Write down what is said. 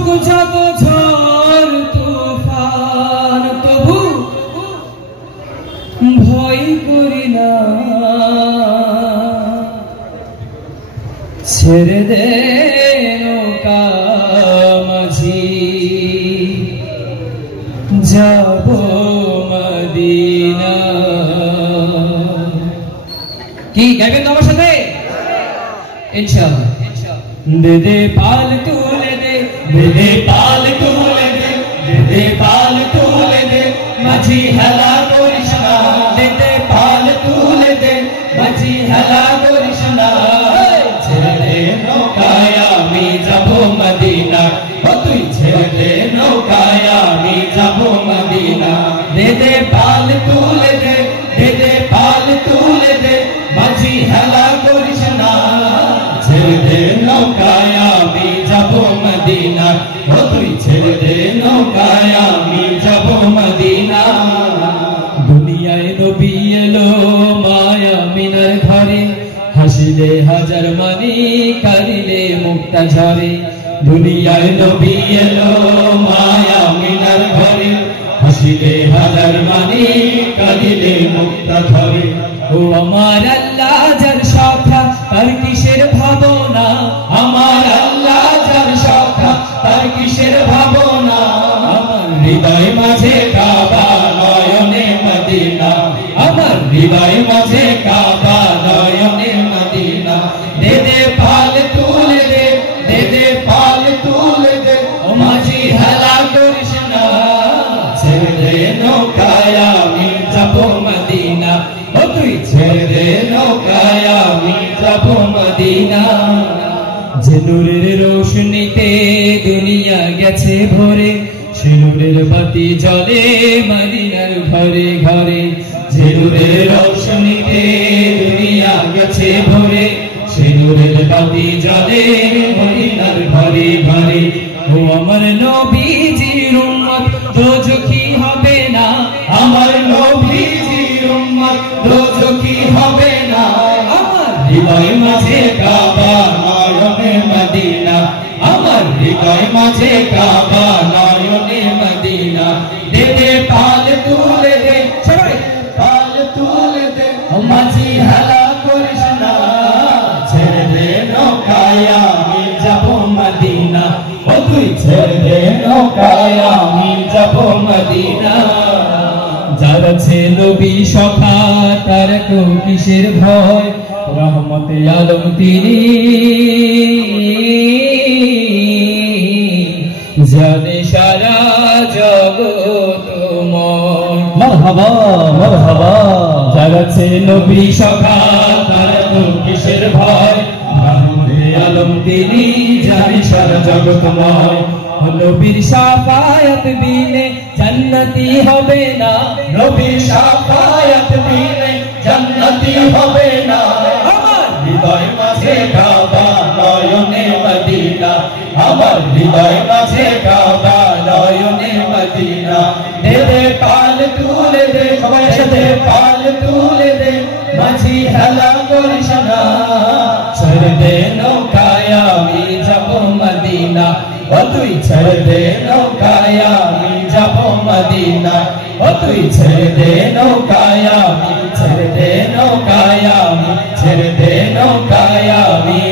আসুক যত ঝড় তুফান তবু ভয় করি না, ছেড়ে দে নৌকা মাঝি যাব মদিনা। কি গাইবেন তো আমার সাথে ইনশাআল্লাহ। দে দে পাল তুলে দে, দে দে পাল তুলে দে, দে দে পাল তুলে দে, মাঝি হেলা করিস না। দে দে পাল তুলে দে, মাঝি হেলা করিস না। ছেড়ে দে নৌকায় আমি যাব মদিনা, ও তুই ছেড়ে দে নৌকায় আমি যাব মদিনা। দে দে পাল তুলে দে, দে দে পাল তুলে দে, মাঝি হেলা করিস না। ছেড়ে দে নৌকায় আমি যাব মদিনা, ও তুই ছেড়ে দে নৌকায় আমি যাব মদিনা। দুনিয়ায় নবী এলো মায়া মিনার ঘরে, হাসিলে হাজার মানি কাঁদিলে মুক্তা ঝরে। দুনিয়ায় নবী এলো মায়া মিনার ঘরে, হাসিলে হাজার মানি কাঁদিলে মুক্তা ঝরে। ও আমার আল্লাহ যার শাখা তার কিসের ভাবনা, আমার আল্লাহ যার শাখা তার কিসের ভাবনা। আমার হৃদয় মাঝে কাবা নয়নে মদিনা, আমার হৃদয় মাঝে কাবা নয়নে মদিনা। দে দে পাল তুলে দে, দে দে পাল তুলে দে, ও মাঝি হেলা করিস না। ছেড়ে দে নৌকায় আমি যাব মদিনা, ও তুই ছেড়ে দে নৌকায় আমি যাব মদিনা। যে নূরের রোশনীতে দুনিয়া গেছে ভরে, সে নূরের বাতি জ্বলে মদিনার ঘরে ঘরে। যে নূরের রোশনীতে দুনিয়া গেছে ভরে, সে নূরের বাতি জ্বলে মদিনার ঘরে ঘরে। ও আমার নবীজির উম্মত দোজখী হবে না, আমার নবীজির উম্মত দোজখী হবে না। আমার হৃদয় মাঝে কাবা নয়নে মদিনা, আমার হৃদয় মাঝে কাবা নয়নে মদিনা। দে দে পাল তুলে দে, সবাই পাল তুলে দে, ও মাঝি হেলা করিস না। ছেড়ে দে নৌকায় আমি যাব মদিনা, ও তুই ছেড়ে দে নৌকায় আমি যাব মদিনা। যার আছে নবী সখা তার কেউ কিসের ভয়, রহমতে আলম তিনি জানে সারা জগতময়। মারহাবা মারহাবা। যার আছে নবী সখা তার কেউ কিসের ভয়, রহমতে আলম তিনি জানে সারা জগতময়। নবীর শাফায়াত বিনে জান্নাতি হবে না, নবীর শাফায়াত বিনে জান্নাতি হবে না। আমার হৃদয় মাঝে কাবা নয়নে মদিনা, আমার হৃদয় মাঝে কাবা নয়নে মদিনা। দে দে পাল তুলে দে, সবাই সাথে পাল তুলে দে, মাঝি হেলা করিস না। ছেড়ে দে নৌকায় আমি যাব মদিনা, ও তুই ছেড়ে দে নৌকায় আমি যাব মদিনা। ও তুই ছেড়ে দে নৌকায় আমি, ছেড়ে দে নৌকায় আমি, ছেড়ে দে নৌকায় আমি।